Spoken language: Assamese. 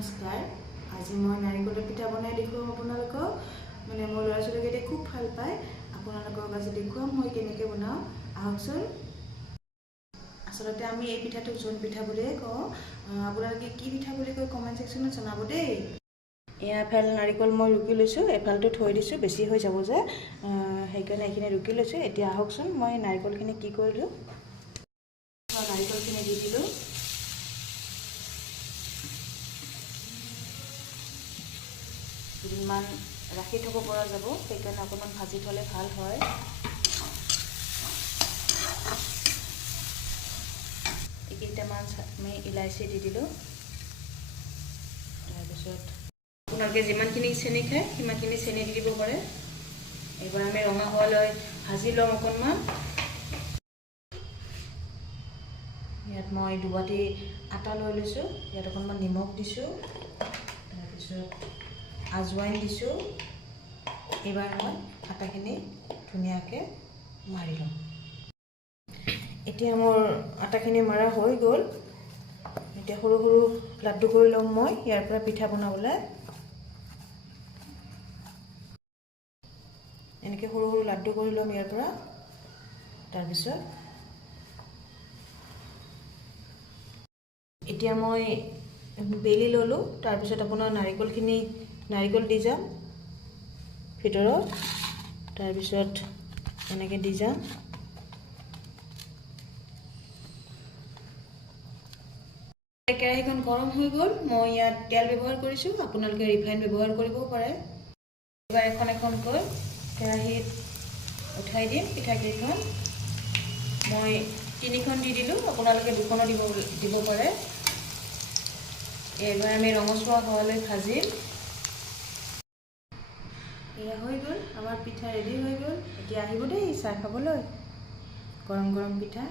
নমস্কাৰ। আজি মই নাৰিকলৰ পিঠা বনাই দেখুৱাম আপোনালোকক। মানে মোৰ ল'ৰা ছোৱালীকেইটাই খুব ভাল পায়। আপোনালোকক আজি দেখুৱাম মই কেনেকৈ বনাওঁ, আহকচোন। আচলতে আমি এই পিঠাটোক জোন পিঠা বুলিয়ে কওঁ। আপোনালোকে কি পিঠা বুলি কয় কমেণ্ট ছেকশ্যনত জনাব দেই। এফাল নাৰিকল মই ৰুকি লৈছোঁ, এফালটো থৈ দিছোঁ, বেছি হৈ যাব যে, সেইকাৰণে এইখিনি ৰুকি লৈছোঁ। এতিয়া আহকচোন মই নাৰিকলখিনি কি কৰিলোঁ। নাৰিকলখিনি দি দিলোঁ। দুদিনমান ৰাখি থ'ব পৰা যাব, সেইকাৰণে অকণমান ভাজি থ'লে ভাল হয়। এইকেইটামান আমি ইলাচি দি দিলোঁ। তাৰপিছত আপোনালোকে যিমানখিনি চেনি খায় সিমানখিনি চেনি দি দিব পাৰে। এইবাৰ আমি ৰঙা হোৱালৈ ভাজি ল'ম অকণমান। ইয়াত মই দুবাটি আটা লৈ লৈছোঁ, ইয়াত অকণমান নিমখ দিছোঁ, তাৰপিছত আজৱাইন দিছোঁ। এইবাৰ মই আটাখিনি ধুনীয়াকৈ মাৰি ল'ম। এতিয়া মোৰ আটাখিনি মাৰা হৈ গ'ল। এতিয়া সৰু সৰু লাড্ডু কৰি ল'ম মই ইয়াৰ পৰা পিঠা বনাবলৈ। এনেকৈ সৰু সৰু লাড্ডু কৰি ল'ম ইয়াৰ পৰা। তাৰপিছত এতিয়া মই বেলি ল'লোঁ। তাৰপিছত আপোনাৰ নাৰিকল দি যাম ভিতৰত, তাৰপিছত এনেকৈ দি যাম। কেৰাহীখন গৰম হৈ গ'ল। মই ইয়াত তেল ব্যৱহাৰ কৰিছোঁ, আপোনালোকে ৰিফাইন ব্যৱহাৰ কৰিবও পাৰে। এইবাৰ এখন এখনকৈ কেৰাহীত উঠাই দিম পিঠাকেইখন। মই 3খন দি দিলোঁ, আপোনালোকে 2খনো দিব পাৰে। এইবাৰ আমি ৰঙচুৱা হোৱালৈ ভাজিম। এয়া হৈ গ'ল, আমাৰ পিঠা ৰেডি হৈ গ'ল। এতিয়া আহিব দেই চাহ খাবলৈ, গৰম গৰম পিঠা।